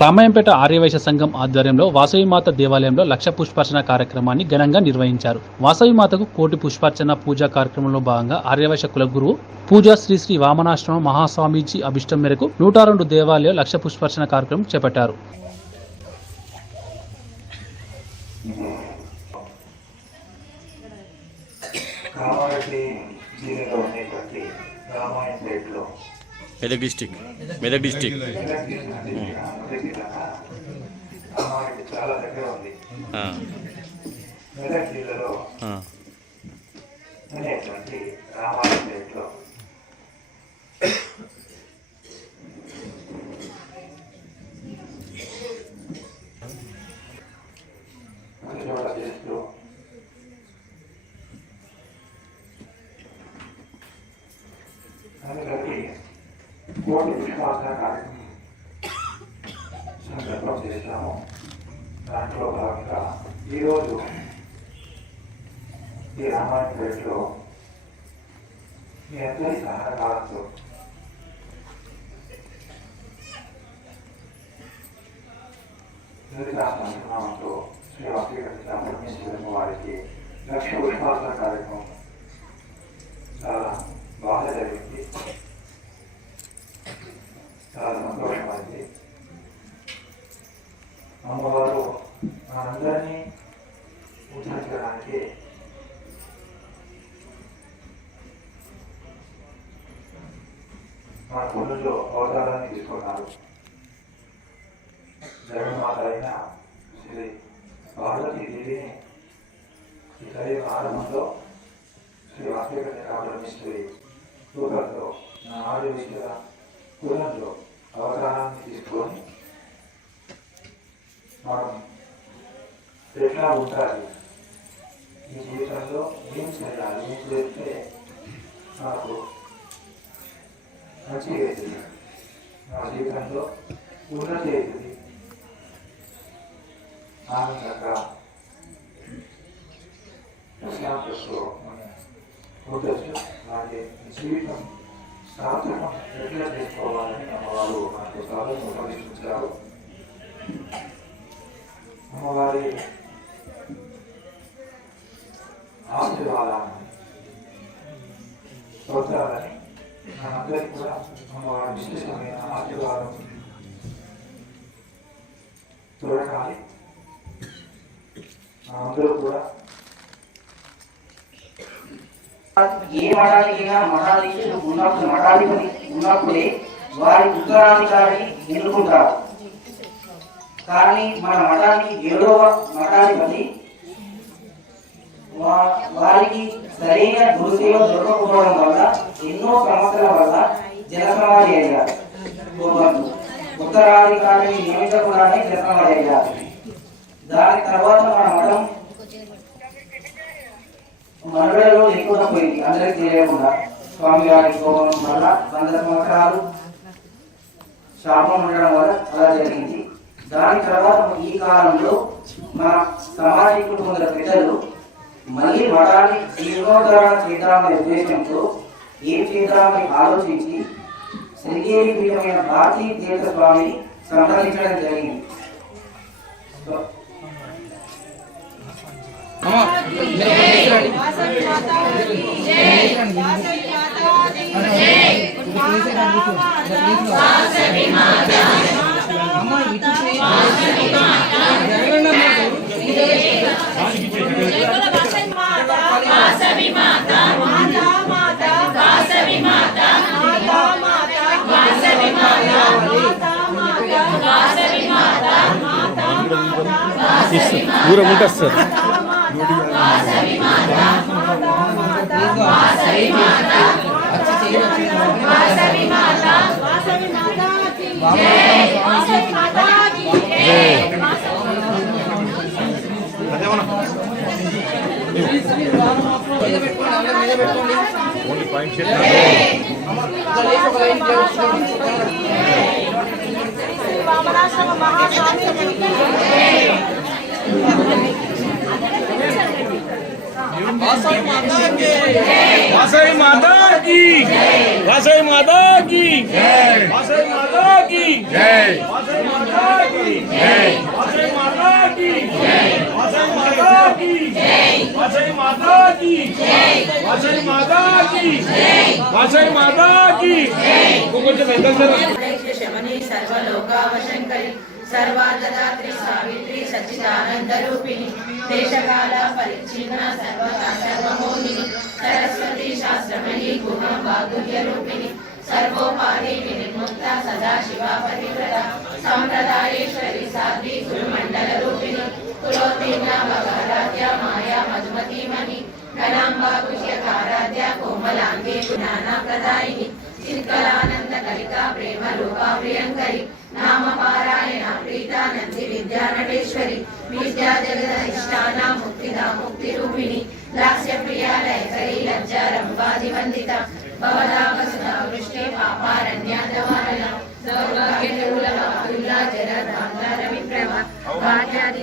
రామాయంపేట ఆర్యవైశ్య సంఘం ఆధ్వర్యంలో వాసవిమాత దేవాలయంలో లక్ష పుష్పార్చన కార్యక్రమాన్ని ఘనంగా నిర్వహించారు. వాసవిమాతకు కోటి పుష్పార్చన పూజా కార్యక్రమంలో భాగంగా ఆర్యవైశ్య కులగురువు పూజా శ్రీ శ్రీ వామనాశ్రమ మహాస్వామీజీ అభిష్టం మేరకు నూట రెండు దేవాలయాలు లక్ష పుష్పార్చన కార్యక్రమం చేపట్టారు. రామాయణపేటలో మెదక్ డిస్టిక్ మెదక్ డిస్టిక్ కామారెడ్డి చాలా దగ్గర ఉంది ఆ, మెదక్ జిల్లాలో buoni riusciamo a staccare. Sempre pronti diciamo, tanto basta, io odio, di amante del gioco, mi attenta ragazzo. Noi tanto anche un altro, se la figlia che stiamo messi per muovere, lasciamo il fatto a carico. మన గుళ్ళలో అవతారాన్ని తీసుకున్నారు. జగన్మాత అయిన శ్రీ పార్వతీ దేవిని ఈ కలియుగ ఆరంభంలో శ్రీ వాస్తవిక పరమేశ్వరి రూపంలో నా ఆరు విషయాల కులంలో అవతారాన్ని తీసుకొని మనం ఎట్లా ఉండాలి? ఈ జీవితంలో ఏం చేయాలి? ఏం చేస్తే నాకు మంచి అవుతుంది నా జీవితంలో ఉన్నతి అవుతుంది ఆనందంగా ప్రశాంతతో మనం ఉండొచ్చు అలాగే జీవితం సార్థకం ఎట్లా చేసుకోవాలని అమ్మవారు మనకు చాలా ఉపదేశించారు అమ్మవారి ఆశీర్వాదాన్ని పొందాలని కూడా విశేషమైన ఆశీర్వాదం దొరకాలి కూడా ఏ మఠానికైనా మఠాధీశులు ఉన్నప్పుడు మఠాధిపతి ఉన్నప్పుడే వారి ఉత్తరాధికారిని ఎన్నుకుంటారు. కానీ మన మఠానికి ఏడవ మఠాధిపతి వారికి సరైన గురుసేవ దొరకకపోవడం వల్ల ఎన్నో సమస్యల వల్ల జనసమాధి అయ్యారు. ఉత్తరాధికారి ఉత్తరాధికారిని నియమించకుండానే జనసమాధి అయ్యారు. దాని తర్వాత మన మఠం మనుగడలో లేకుండా పోయింది అందరికి తెలియకుండా స్వామి గారి కోపం వల్ల వంద సంవత్సరాలు శాపం ఉండడం వల్ల అలా జరిగింది. దాని తర్వాత ఈ కాలంలో మన సామాజికులు కొందరు పెద్దలు మళ్ళీ మఠాన్ని జీర్ణోద్ధరణ చేద్దామనే ఉద్దేశంతో ఏం చేద్దామని ఆలోచించి శృంగేరి పీఠమైన భారతీయ తీర్థ స్వామిని సంప్రదించడం జరిగింది. దూరం ఉంటుంది సార్ వామనాశ్రమ మహాస్వామి वासई माता की। जय। वासई माता की। जय। वासई माता की। जय। वासई माता की। जय। वासई माता की। जय। वासई माता की। जय। वासई माता की। जय। वासई माता की। जय। कुकुंज मेहता सर शमनी सर्व लोकावशंकरी सर्वाददात्री सावित्री सच्चिदानंद रूपिणी देशकाल परिच्छिन्न सर्वकाल గుణం రూపిణి సర్వోపాధి నిర్ముక్త సదా శివ పరివ్రత సాంప్రదాయేశ్వరి సాధ్వి గురుమండల రూపిణి కులోత్తీర్ణ Bye, Daddy.